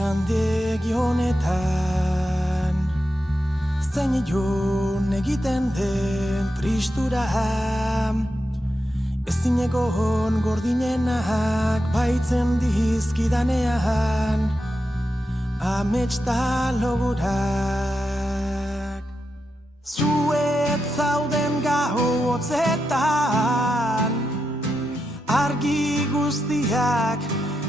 Otxandegi honetan zein ilun egiten den tristura ezinegon gordinenak baitzen dizkidanean amets ta logurak zuet zauden gauotzetan argi guztiak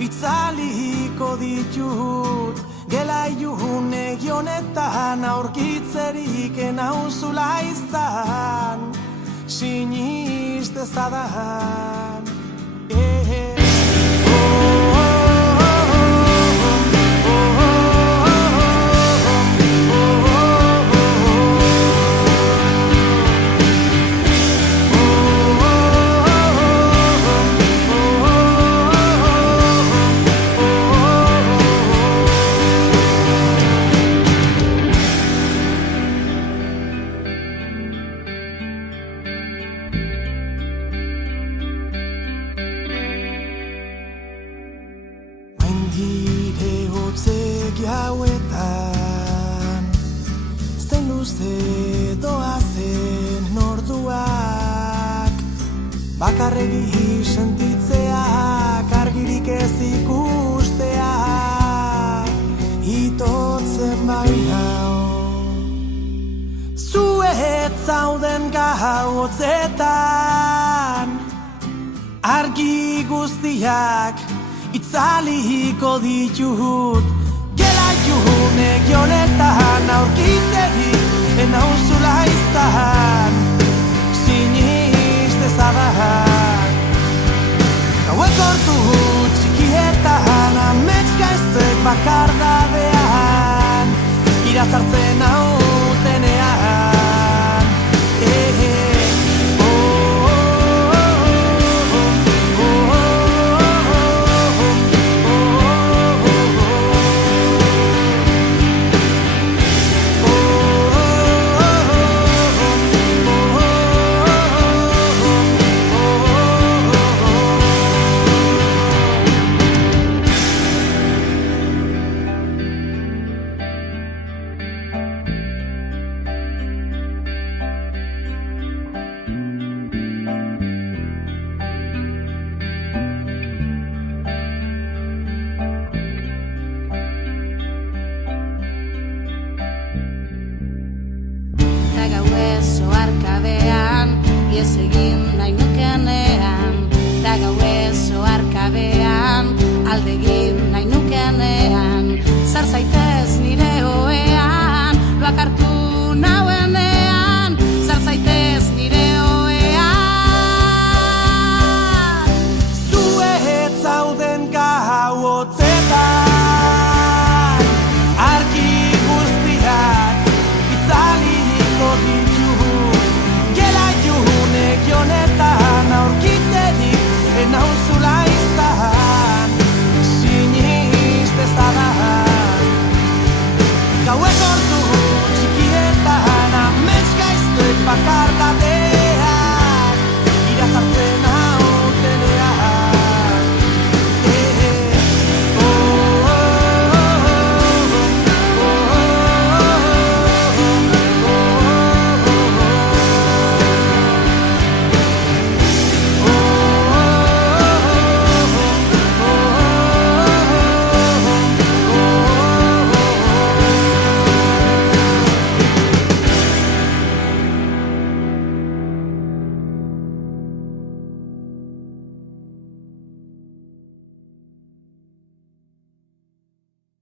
itzaliko ditut gela ilun honetan aurkitzerik enauzula izan sinist ezadan Dire hotzegi hauetan zein luze doazen orduak bakarregi sentitzeak argirik ez ikusteak itotzen bainau zuet zauden gauotzetan argi guztiak itzaliko ditut gela ilun honetan aurkitzerik enauzula izan sinist ezadan gauek ordu txikietan amets gaiztoek bakardadean iratzartzen hautenean Arkabean, iez egin nahi nukenean da gauez oarkabean, aldegin nahi nukenean zar zaite